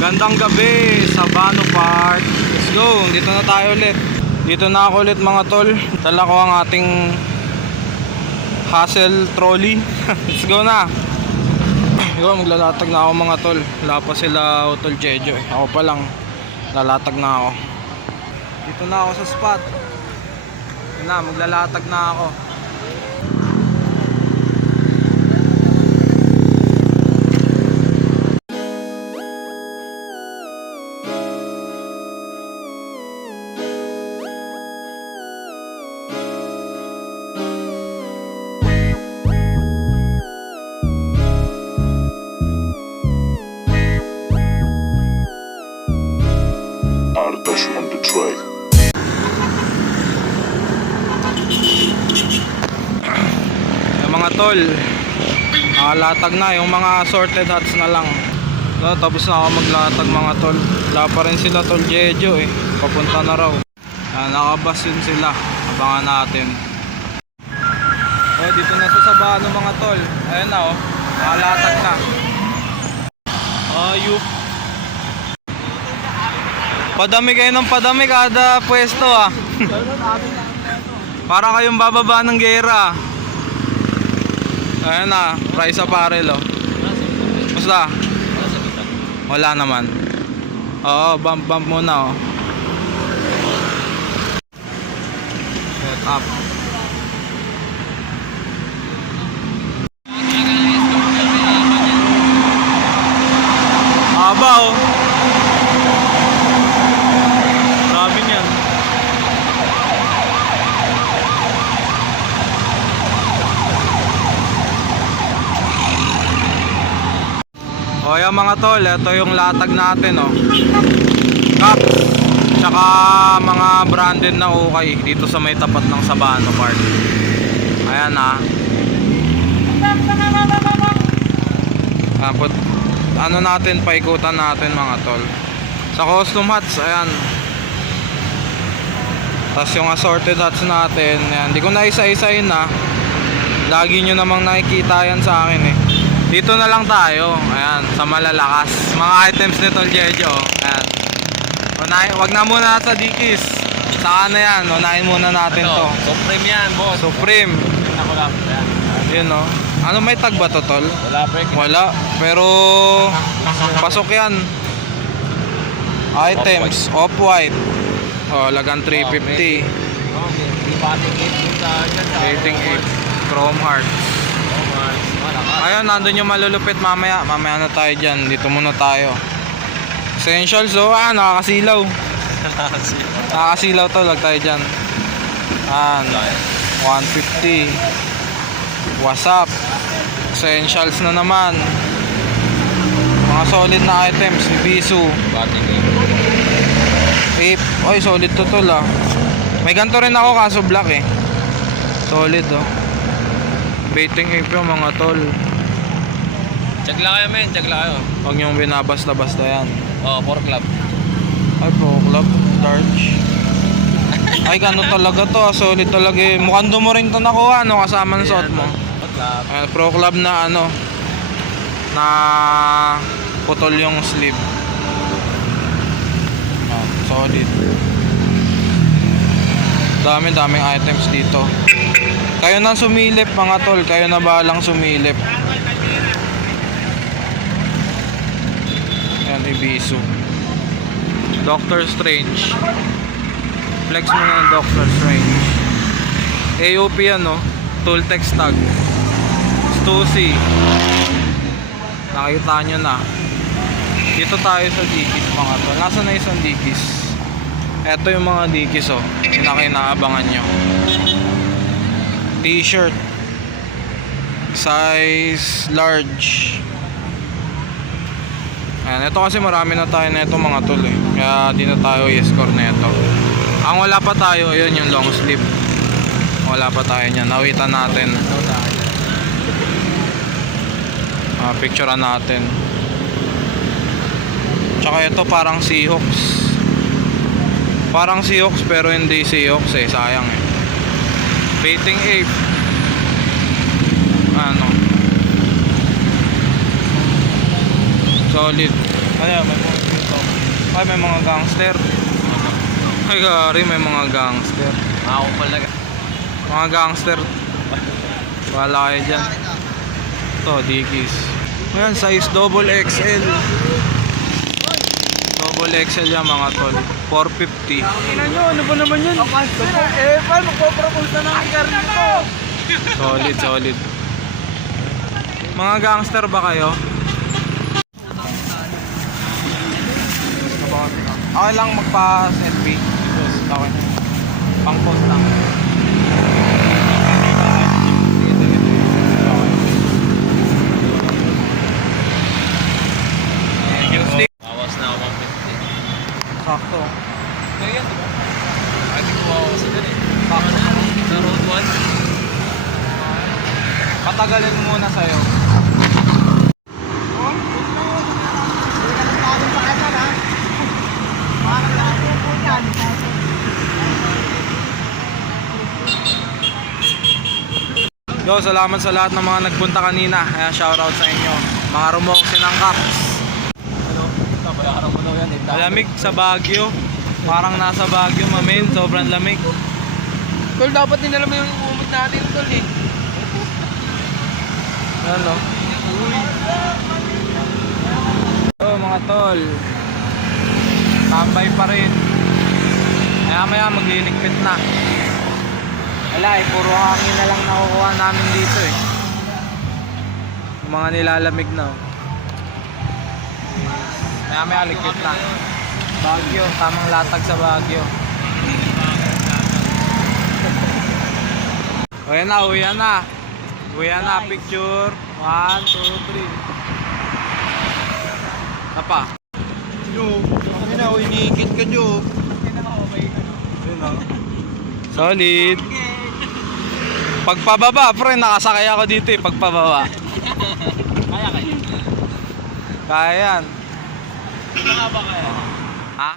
Gandang gabi sa Bano Park. Let's go, dito na tayo ulit. Dito na ako ulit mga tol. Dala ko ang ating hassle trolley. Let's go na. Yo, maglalatag na ako mga tol. Wala pa sila Tol Jejo eh. Ako pa lang. Lalatag na ako. Dito na ako sa spot. Yun na, maglalatag na ako. On the track. Yung mga tol, nakalatag na. Yung mga sorted hats na lang. No, tapos na ako maglatag mga tol. Wala pa rin sila Tol Jejo eh. Papunta na raw. Nakabas yun sila. Abangan natin. Dito na sa Sabano mga tol. Ayun na oh, nakalatag na. Ayup. Padami kayo ng padami kada pwesto ah. Para kayong bababa ng gera. Ayan na, price apparel oh. Basta? Wala naman. Oo, bump muna oh. Set up. Haba oh. Grabe niyan. O yan mga tol, ito yung latag natin oh. Cap, tsaka mga branded na ukay dito sa may tapat ng Sabano Park. Ayan ah. Ano natin, paikutan natin mga tol. Sa custom hats, ayan. Tapos yung assorted hats natin, yan. Hindi ko na isa-isahin na. Lagi nyo namang nakikita yan sa akin eh. Dito na lang tayo. Ayan, sa malalakas. Mga items ni Tol Jejo. Ayan. Wag na muna sa Dickies. Saka na yan. Unahin muna natin to. Supreme yan, boss. Supreme. Ako lang. Yun o. Ano, may tag ba to, Tol? Wala, pre. Wala. Pero pasok yan. Items. Off-white. Lagan 350. Okay. Bating 8 dun sa dyan. Rating 8. Chrome heart. Ayun, nandun yung malulupit mamaya. Mamaya na tayo dyan. Dito muna tayo. Essentials oh. Nakakasilaw. Nakakasilaw to. Lag tayo dyan. 150. What's up? Essentials na naman. Mga solid na items. Ibisu. Bating 8. Oy, solid to tol ah. May ganito rin ako kaso black eh. Solid oh. Baiting 8 yung mga tol. Check lang kayo, men. Check lang kayo. Huwag niyong binabasta-basta yan. Oh, 4 club. Ay, Pro Club. Large. Ay, gano'n talaga to. Solid talaga eh. Mukhang mo rin to nakuha, no? Kasama ng suot mo. Ay, Pro Club na ano, na putol yung sleeve. Solid. Daming items dito. Kayo na sumilip mga tol. Kayo na bahalang sumilip. Yan, Ibisu. Doctor Strange. Flex mo na ng Doctor Strange. AOP yan no. Tooltex tag. Stussy. Nakita nyo na. Dito tayo sa Dickies mga tol. Nasaan na isang Dickies? Ito yung mga Dickies oh. Inakinaabangan nyo. T-shirt. Size large. Ayan, ito kasi marami na tayo na ito mga tol eh. Kaya di na tayo i-score na ito. Ang wala pa tayo, yun yung long sleeve. Wala pa tayo niyan. Nawitan natin. Picturean natin. Tsaka ito parang Seahawks. Parang Seahawks pero hindi Seahawks eh. Sayang eh. Baiting 8. Ano? Solid. Ayan, may Ay, may mga gangster. Ay, gari, may mga gangster. Ako pala. Mga gangster. Wala kayo dyan. Ito, Dickies. Ayan, size double XL. Double XL yan mga tol. 450. Ina nyo, ano ba naman yun? Paano magpapropose na ng car nito? Solid, solid. Mga gangster ba kayo? Okay lang magpa-SB. Okay. Pang-post lang. Yung stick. Bawas na 150. Sakto. Kaya yan, di ba? Pwede ko bawas na eh. Sakto. Sa road 1. Patagalin muna sa'yo. Yo, salamat sa lahat ng mga nagpunta kanina. Ayan, shoutout sa inyo. Mga Rumoxin ng Caps. Ano? Nabayaran mo daw yan. Malamig sa Baguio. Parang nasa Baguio, mamin. Sobrang lamig. Tol, dapat din alam mo yung umot natin, tol eh. Ano? So, mga tol. Tambay pa rin. Maya magliligpit na. Wala eh, puro hangin na lang nakukuha namin dito eh. Yung mga nilalamig na. Maya ligpit na. Baguio, tamang latag sa Baguio. Uwi na, uwi na. Uwi na, picture. 1, 2, 3. Apa? Yo, ano na, iniikit ka, Jo. Solid. Pagpababa, pre, nakasakay ako dito eh, pagpababa. Kaya kayo. Kaya yan. Ano nga ba kaya? Ha?